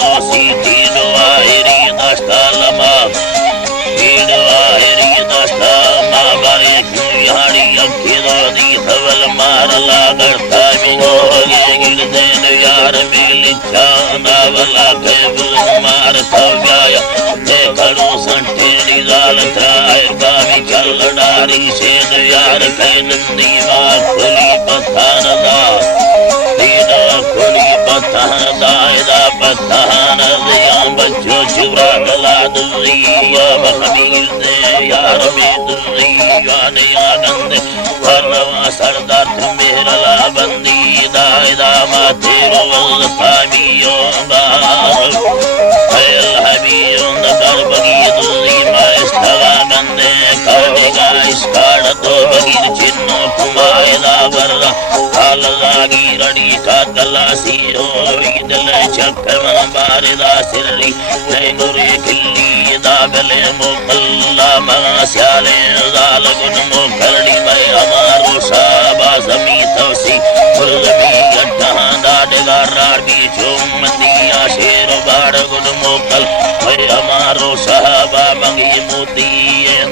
dosi tido ahiri dasta lama tido ahiri dasta ma bare kuyari akido di thaval marla garta migo ge gilde yar mili chana wala ke bul mar thavyaya te karo sante di dal trai ba mi challadari se yar ke nandi ma khuli pathana da tida khuli pathana da ida pathana diya bachcho chura gala duliya bahmil de yar me duliya ne anand varna sardar mera la bandi da ida ma tero wal tamiyo ba el habiyon da bagi dulima istava bande karnega iskada to bagi chinno kumaida varra kalagi radi ka kalasi ho idal chakman barida sirri leingure killi da bele mukalla ma syale zalagun mukardi mai amaru saba zami tawsi fulmi gadda da degar bi chumdi ashir bar gun mukal mai amaru saba mangi muti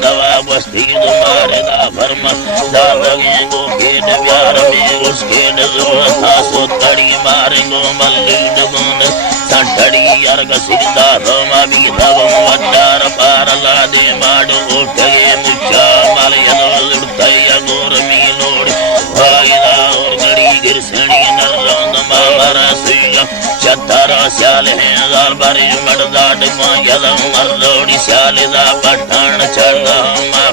dawa basti dumare da farma da lage go ke vyar me uske nazwa so tadi marengo malli dabun santadi yarga sidda roma bi davam vadar parala de madu otage mucha malayano urtaya gormi lord vaida or gadi girsani narond mara suya chatara syale dal bari madad ma yalam marlodi syale da pathan chanda ma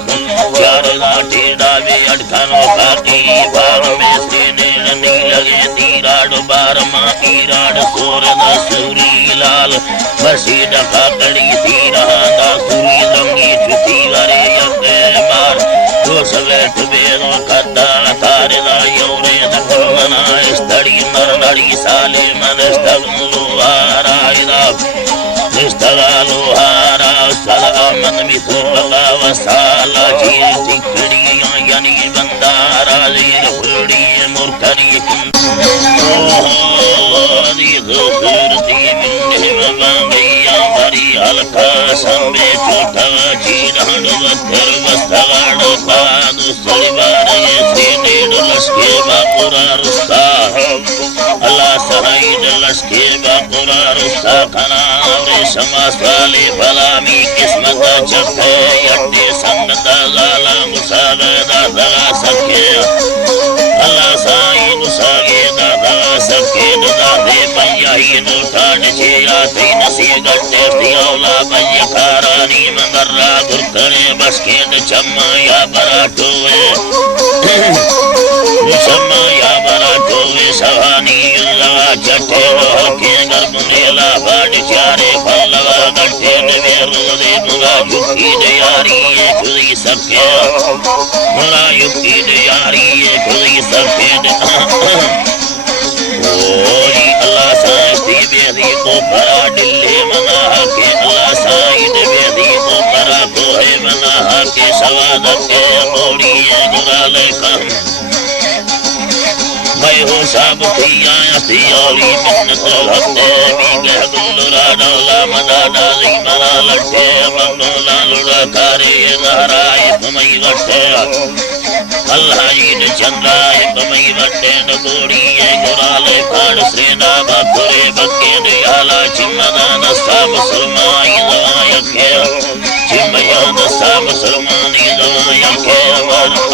charda tida be adkhano khati bar me sine ni lage tirad bar ma tirad surda suri lal masjid khakadi tira da suri langi chuti gare yake mar to savet bedo kada tare da yore da mana stadi marnadi sale manastaglu araida istagalu hara salaman mithuga wasala tikdi yani bandara lir hudi murkani di dhurti min bangiya bari alka sambe kota jiran vathar vastagad padu salibare sine laske bapura rusta Allah sahaid laske bapura rusta kana samaswali balami kismat chatte yatti sannata zala musagada daga sakya Allah sai musageda daga sakya da de payi no tan chiya tin si gatte tiola payi karani mangarra gurkare basked chamma ya baratu chamma ya baratu sahani Allah chatte ke garbunela badi chare pallava gatte de verode muga yukti de yari kudi sakya muga yukti de yari kudi sakya Oi Allah sai bedi ko para dille mana ke Allah sai bedi ko para ko he mana ke sawad ke mori gurale kam मैं हो सब थिया theory मिन्नत हत्ते बीगे गुलरा डोला मना डाली मना latte मंगोला लुड़ा करे नहराय पमई वट्टे अल्लाह ईद चंद्राय पमई वट्टे नगोड़ी गुराले फाड़ श्रेना बाकुरे बक्के दयाला चिमना नस्ता मुसलमाई दवाय के चिमया नस्ता मुसलमानी दवाय के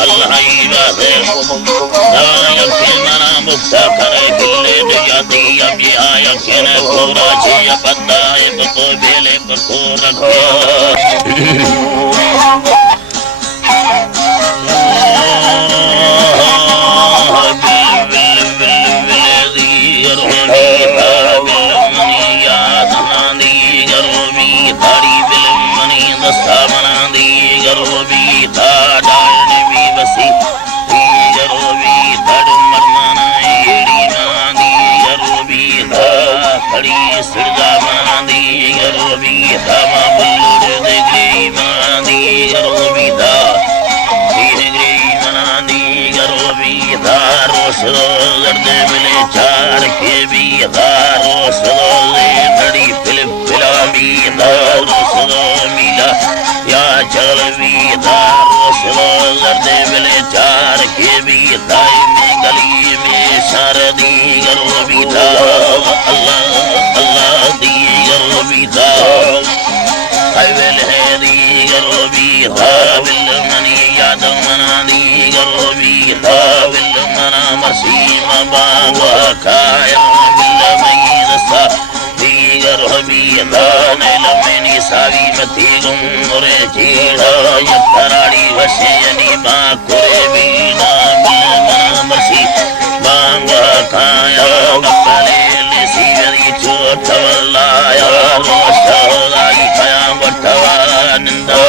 अल्लाह ईद दवाय के mukta kare dille de yadi ami aya kene pura jiya banda ek ko bele ko rakho Gardemile char ke bhi haro sole badi चल भी दारो सिलो जर्दे मिले चार के भी दाई में गली में शारदी गरो भी था अल्लाह अल्लाह दी गरो भी था अवल है दी गरो भी था विल मनी याद मना दी गरो भी था विल मना मसीम बाबा काया विल मई दसा गरबी दान लमनी सावी मती गुमरे चीड़ा यतराड़ी वशेनी बाकुरे बीना मना मसी बांगा काया बकले लेसी गरी चोटवलाया रोशदाई काया बटवा निंदा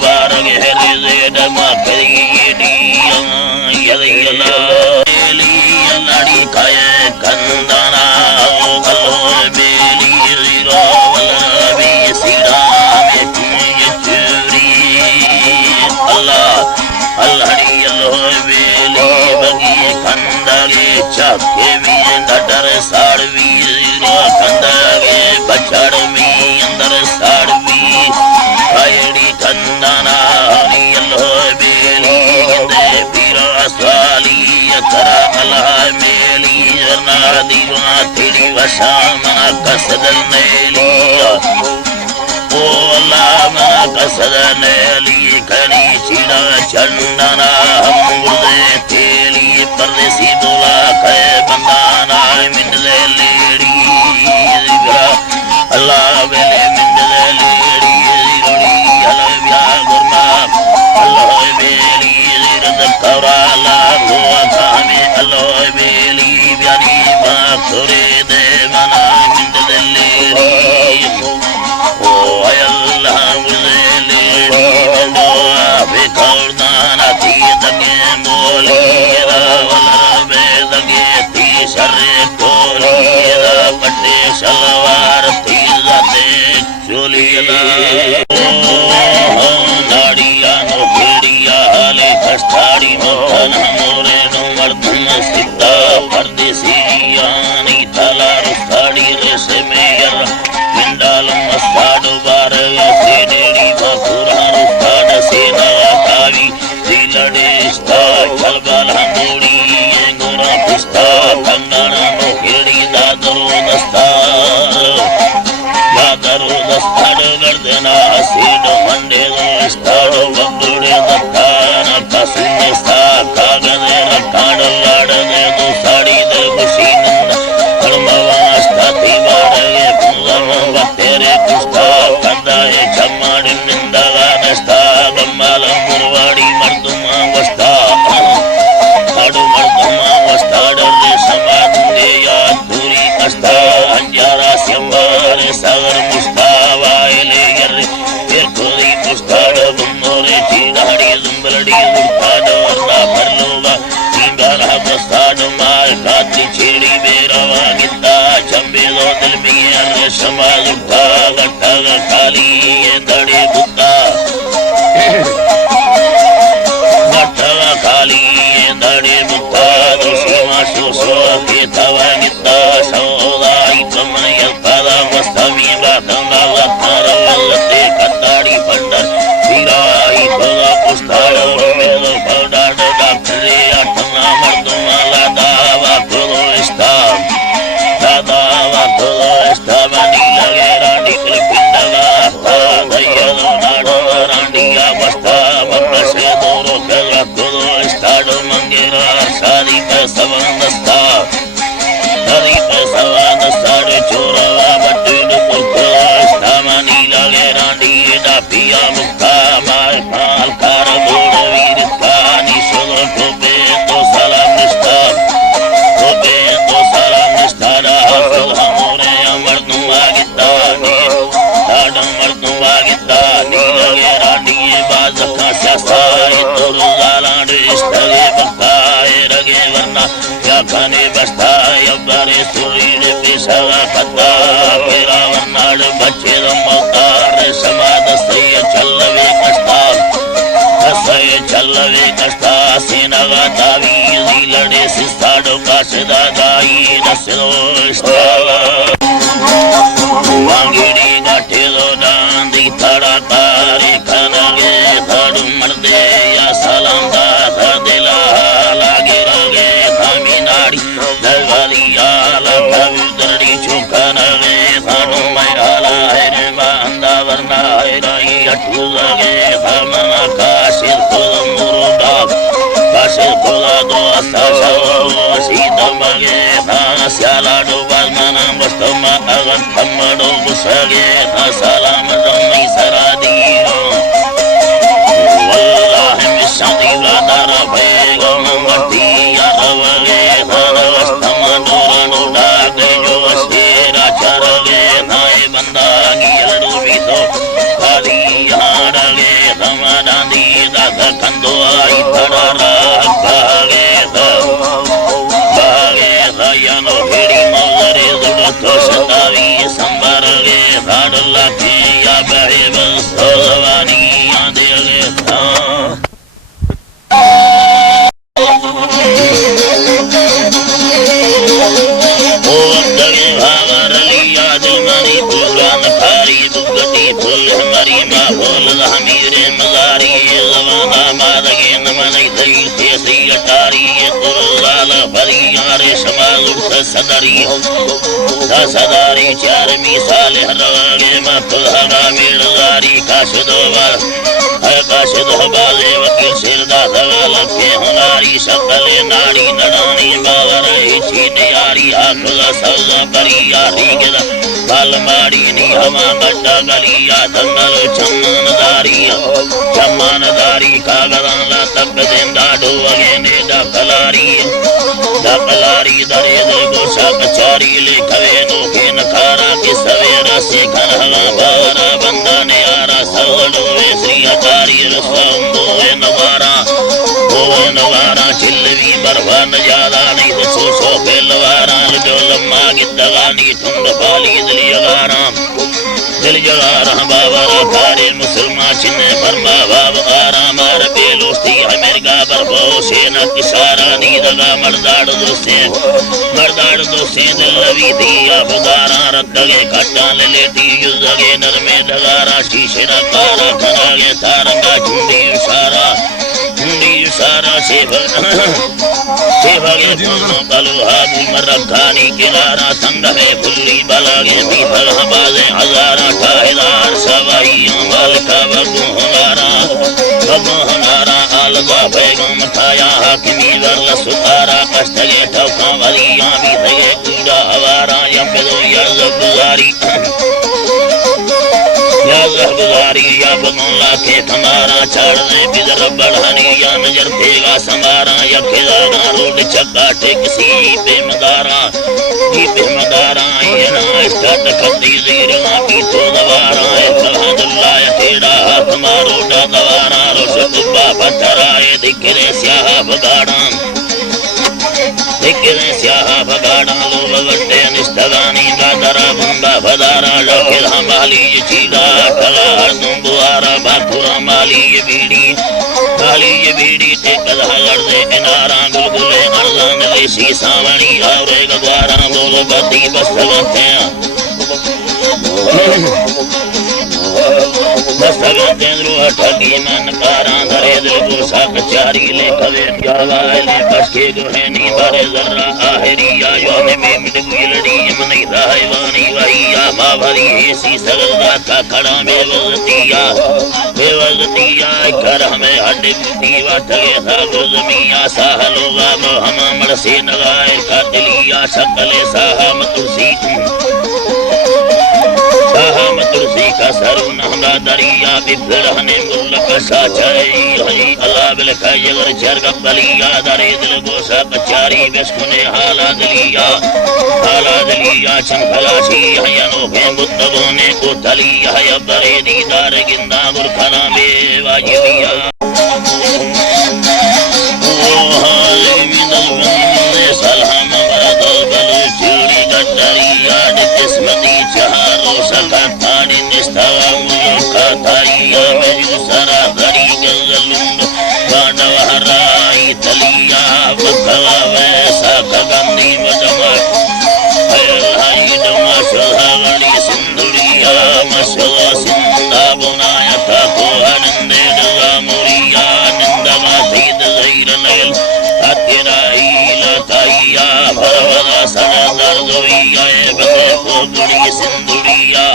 Barak Heri Zedama Kari गे चाके में डर साड़ भी कंदा गे बछड़ में अंदर साड़ भी आयड़ी कंदाना अल्लो बेली गिंदे पीरा स्वाली करा अल्लाह मेली ना दीवा तेरी वशा मना कसदल मेली ओ अल्लाह मना कसदल मेली कनी चीड़ा चंदना हम गुर्दे तेली परदेसी बोला कहे बंदाना मिंदले लेड़ी अल्लाह वेले मिंदले लेड़ी रोड़ी अलविया गुरमा अल्लाह बेली रद कौराला हुआ कामे अल्लाह बेली ब्यानी माखुरे दे मना मिंदले लेड़ी ओ अल्लाह गुर्दे लेड़ी मिंदो आफे कौरदाना थी दगे बोली शर्रे कोलियदा पट्टे शलवार तीजाते चोलियदा नाड़िया नो भेड़िया हाले कष्टाड़ी मोहन मोरे नो मर्दन सिद्धा परदेसी यानी तला रुस्ताड़ी रेसे में यर विंडाल मस्ताडो बार सेडेड़ी मथुरा रुस्ताड सेना कावी दिलड़े स्ता चलबाल हंदोड़ी गोरा पुस्ता कंगना मोहिड़ी दादरो दस्तार गर्दना सीड मंडे दस्तारो बगुड़े दत्ताना कसने सा कागदे रकाड़ लाड़ने दो साड़ी दे खुशी नंद हरमवास्ता तिवारे पुंगम तेरे पुस्ता कंदाए चम्माड़ी निंदगा नस्ता गम्माल मुरवाड़ी मर्दुमा वस्ता काडू मर्दुमा वस्ता डरे समाधे या पूरी अस्ता अंजारा सिंबारे सागर मुस्ता वाइले गर फिर कोई मुस्ता डबुमोरे चीगाड़ी जुंबलड़ी मुस्ता डरना भरलोगा चींगारा मुस्ता डमार काती छेड़ी बेरवा गिद्दा चंबे दो दिल में अरे समाज उठा गट्टा खाली ये दड़े बुद्धा गट्टा खाली ये दड़े बुद्धा दोषीमा शोषो के तवा गिद्दा सौदाई कमय पदा मस्तमी बातंगा लतार वल्लते कताड़ी पंडर विराई पदा पुस्तायो मेलो पौडाड डाक्टरे अठना मर्दुमा लादावा कोदो इस्ताम मनी लगे रानी कल पिंडगा अस्ता दयदो नाडो रांडिया बस्ता मकसे दोरो कला कोदो इस्ताडो मंगेरा शादी पे सवंदस्ता शादी पे सवंदस्ताडो चोरवा बट्टुड कोदो इस्ताम मनी लगे रांडी डापिया मुक्का माल काल कार बोड़ वीर कानी सोदो टोपे तो सलाम निस्ता टोपे तो सलाम निस्ता हाफिल हमोरे मर्दू आगिता नी दाडम मर्दू आगिता नी लगे रांडी बाज का स्यासा तो रुजालांड इस्तगे बक्काए रगे वरना या खाने बस्ता यब्बारे सुरीड पेशवा कत्ता पेरा वरनाड बच्चे दम्मतार समाद सय चलवे कष्टा सय चलवे कष्टा सेनगा तावी लड़े सिस्ताडो का सदा गाई नसलो इस्ता वांगिड़ी गाठेलो डांदी थड़ा तारे खनगे थड़ू मर्दे या सलाम दा दिला लागे रगे थामी नाड़ी दलवाली आला भवी दरड़ी चुकनगे थानू मैं आला है रे बांदा वरना है राई अटू लगे थामना काशिर खुदा मुरुदा काशिर खुदा दो अस्ता शवो सीधा मगे स्याला डो बाजमाना बस्तमा अगन थम्मडो गुसगे सलाम दम्मी सरादीरो वल्लाह मिशादी लादार भेगो ममती यारवगे वस्तमा डोरनो डागे जो शेरा चरगे नाय बंदा गियलडो बितो खाली हाडगे समादानी दाग कंदो आई तड़ारा भागे यानो भेड़ी मगरे जुड़तो सतावी संबरगे भाडला के या बहे बसवानी आदेगे था नहीं दई तेसी अटारी कुरलाल भरियारे समालुट सदरी सदारी चारमी साल हरवागे मत हगा मेड़दारी काशदोवा काशदोबाले वकील सिरदा दवाल के हमारी सकले नाड़ी नडानी बावर इठी यारी आखला सौदा करिया ठीकदा बालमाड़ी नी हमा गड्डा गलिया दंगल चम्मानदारी कागदाला तक देंदा डोवगे ने दकलारी दरे गोसा कचारी ले कवे नो के नखारा के सवेरा से घरहला बावरा बंदा ने आरा सवडो वे श्री अचारी रसवंदो वे नवारा चिल्लवी बरवा न ज्यादा नहीं तो सो पेलवारा जो लम्मा गिद्दगानी ठुंड पाली दिल जगारा बाबरा कारे मुसलमान चिन्ह फरमा बाब आरा मार बेलोस्ती अमेरिका बरबो सेना किसारा नीदगा मर्दाड़ दोस्ते दिल लवी दिया बदारा रद्दगे कट्टा ले लेती युद्धगे नरमे दगारा शीशे नकारा खनागे तारंगा चुंडी सारा सेवगे बलुहादी मरखानी किनारा संगहे फुल्ली बलागे बीफल हबाजे हजारा ठाहेदार सवाइयों मालका बगु हमारा आलगा बैगम थाया हाकिमी वर्ल सुतारा कष्टगे ठौका वलिया भी थगे कूड़ा हवारा यम्बेदो या बगोला के हमारा चढ़ दे बिदर बढ़ानी या नजर देगा समारा या खिलाना रोड चक्का टेक्सी पे मदारा ये ना स्टार्ट खत्ती जीरना की तो दवारा है अलहमदुलिल्लाह या तेरा हाथ मारो डा दवारा रोश कुब्बा पत्थरा है दिखरे स्याह बगाड़ा लो बगट्टे निष्ठगानी गादरा बुंदा भदारा लोकेल हमाली चीदा कला हरदम बुआरा बाखुरा माली ये बीड़ी टेकल हगर दे इनारा गुलगुले अर्जान लेसी सावणी आवरे गवारा बोल बदी बस्तगते ठगी मन कारा धरे दिल को साकचारी ले कवे जावाए ले बसके गुहनी बारे जर्रा आहिरिया योने में मिटगुई लड़ी मनी राय वानी वहिया मावरी ऐसी सरदा का खड़ा में वजतिया कर हमें हड्डी दीवा ठगे था गुजमिया साहलोगा लो हम मर से नगाए का दिलिया सकले साहा मतुसी का सरुन हमरा दरिया बिफरहने मुल्क साचाई हई अल्लाह बिल खैर जरग बलिया दरे दिल गोसा कचारी बिस्कुने हाला दलिया चंखलासी हयनो है मुत्तबोने को तलिया है बरे दीदार गिंदा मुरखना में वाजिबिया ओ हाले मिनल सलाम बरदल बल चूड़ी गडरिया किस्मती चारो सका निष्ठावा मुलुका तारिया मेरी सारा गरी गलुंड बांडवहराई तलिया बखवा वैसा कगंदी मदमा हयलाई डमा शोहागड़ी सिंधुरिया मशवा सिंदा बुनाया था को आनंदे डगा मुरिया नंदमा सीद जहीर नयल अतिराई लताइया भरवदा सना दर्दोइया बदे को गुड़ी सिंधुरिया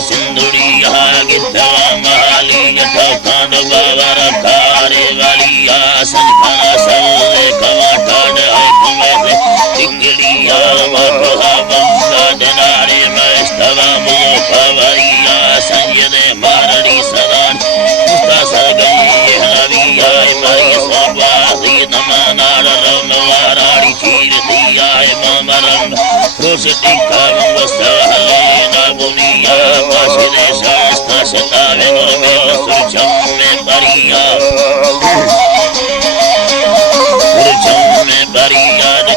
सिंधुरिया गिद्दा माली ठकान बावर कारे वालिया संखना सल्ले कवाटान हकुमे से टिंगड़िया मधुहा बंदा दनारे मस्तवा मुखवरिया संयदे मारड़ी सदान मुस्तासर गई हविया मरी सवासी नमनार रमवाराड़ी चीर दिया ममरम रोशटी का वस्तहले बुनिया पाशदे शास्त्र सतावे में सुचम में परिया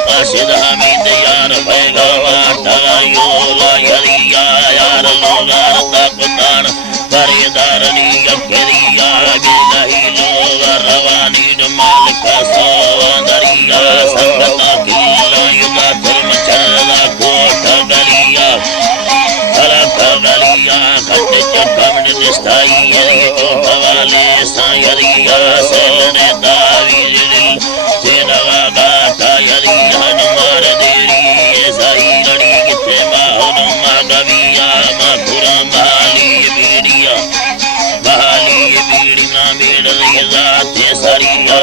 पाशद हमीद यार पैगावा तायो ला यलिया यार लोगार ताकुतान परेदारनी यक्रिया बिलही लोगा रवानी डमाल का सवादरिया संगता किला युगा धर्म चला कोट गलिया ते सरिया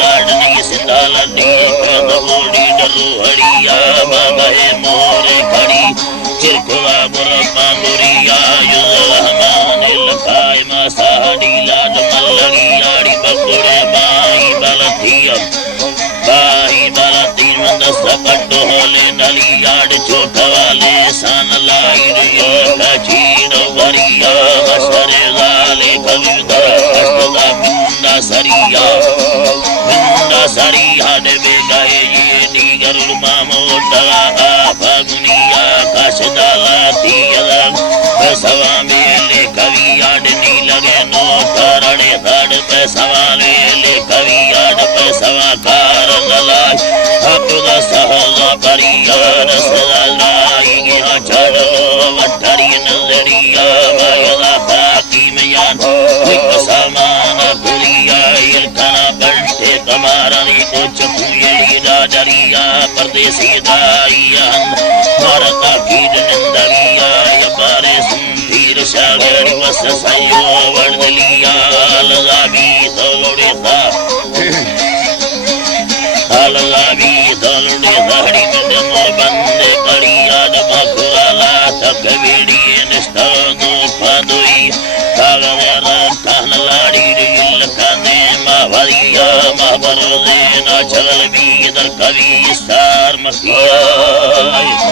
लाडनी सिंधालनी कदबोड़ी डरू हड़िया बाबे मोरे खड़ी चिरकुआ बुरपा मुरिया युजलहमान लखाय मासाड़ी लाड मल्लड़ी आड़ी बकुड़े बाई बलथिया बाई बलती मंदस पट्टो होले नली आड़ चोटवाले सान लाइड यो कचीन वरिया मसरे जाले कविदा कष्टदा मिंदा सरिया डबे गाए ये नीगरुल मामोटा फागुनिया काशदाला तीयदा सवा मेले कवि आडनी लगे नो करणे धड़ पे सवाले ले कवि आड पे सवा कार ललाय अपदा सहजा परिया रसलाई गिरा चढ़ो वटरी नजरिया मायला फाकी मयान एक समान पुलिया इलकना बंटे कमारनी को चपुयली राजरिया परदेसी दाइया मारता कीड नंदरिया यबारे सुंदीर सागर वस सयो वर्दलिया लजाबी तोड़े था अलगावी दलुड़े दाढ़ी में मोर बंदे करिया डबा खुराला तक वीडिये निष्ठा दो पादोई कागज़ रखन लाड़ी रिल काने मावरिया मावरोज़े ना चल भी दर कवि स्टार मकिया